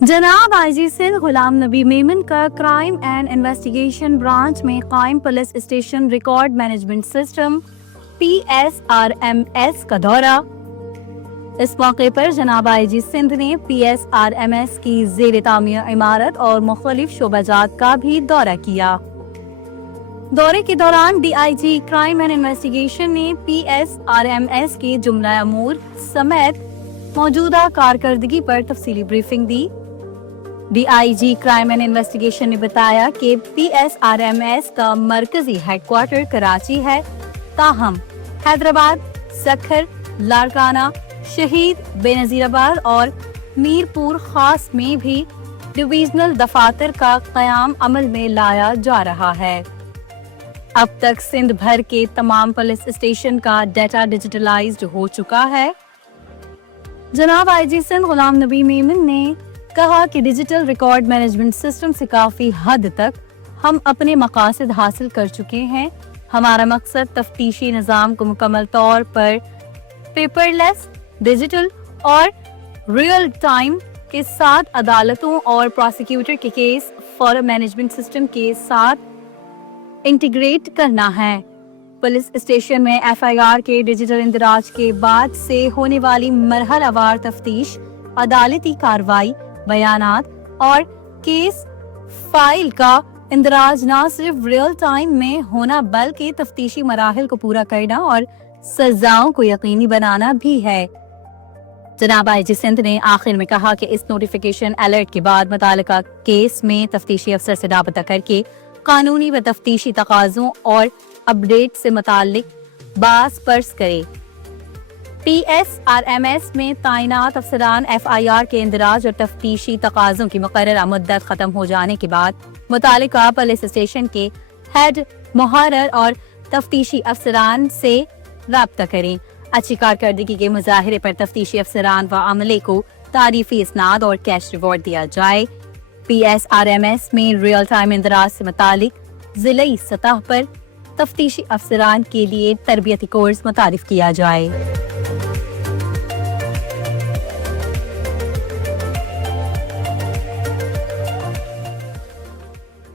जनाब आईजी सिंध गुलाम नबी मेमन का crime and investigation branch में कायम police station record management system PSRMS का दौरा। इस मौके पर जनाब आईजी सिंध ने PSRMS की ज़ेर तामीर इमारत और मुख्तलिफ शोबाजात का भी दौरा किया। दौरे के दौरान DIG क्राइम एंड इन्वेस्टिगेशन ने PSRMS के जुमला अमूर समेत मौजूदा कारकर्दगी पर तफसीली briefing the. DIG crime and investigation ने बताया कि PSRMS का मरकजी हेडक्वार्टर कराची है, ताहम हैदराबाद, सखर, लाड़काना, शहीद, बेनजीराबाद और मीरपुर खास में भी डिवीजनल दफातर का क़याम अमल में लाया जा रहा है। अब तक सिंध भर के तमाम पुलिस स्टेशन का डाटा डिजिटलाइज्ड हो चुका है। जनाब आईजी सिंध गुलाम नबी मेमन ने कहा कि डिजिटल रिकॉर्ड मैनेजमेंट सिस्टम से काफ़ी हद तक हम अपने मकासद हासिल कर चुके हैं। हमारा मकसद तफ्तीशी निज़ाम को मुकम्मल तौर पर पेपरलेस, डिजिटल और रियल टाइम के साथ अदालतों और प्रोसिक्यूटर के केस फॉर मैनेजमेंट सिस्टम के साथ इंटीग्रेट करना है। पुलिस स्टेशन में FIR के डिजिटल इंदराज के बाद से होने वाली मरहलावार तफ्तीश, अदालती कार्रवाई, बयानात और केस फाइल का इंदराज न सिर्फ रियल टाइम में होना बल्कि तफ्तीशी मराहिल को पूरा करना और सजाओं को यकीनी बनाना भी है। जनाब आईजी सिंध ने आखिर में कहा कि इस नोटिफिकेशन अलर्ट के बाद मुतालिका केस में तफ्तीशी अफसर से राबता करके कानूनी व तफ्तीशी तकाज़ों और अपडेट से मुतालिक बास पर्स करे। PSRMS में तैनात अफसरान FIR के इंदराज और तफ्तीशी तकाज़ों की मुकर्ररा मुद्दत खत्म हो जाने के बाद मुतालिका पुलिस स्टेशन के हेड मुहर्रर और तफ्तीशी अफसरान से राब्ता करें। अच्छी कारकर्दगी के मुजाहिरे पर तफ्तीशी अफसरान व अमले को तारीफी इसनाद और कैश रिवॉर्ड दिया जाए। PSRMS में रियल टाइम इंदराज से मुतालिक जिले सतह पर तफ्तीशी अफसरान के लिए तरबियती कोर्स मुतारिफ किया जाए।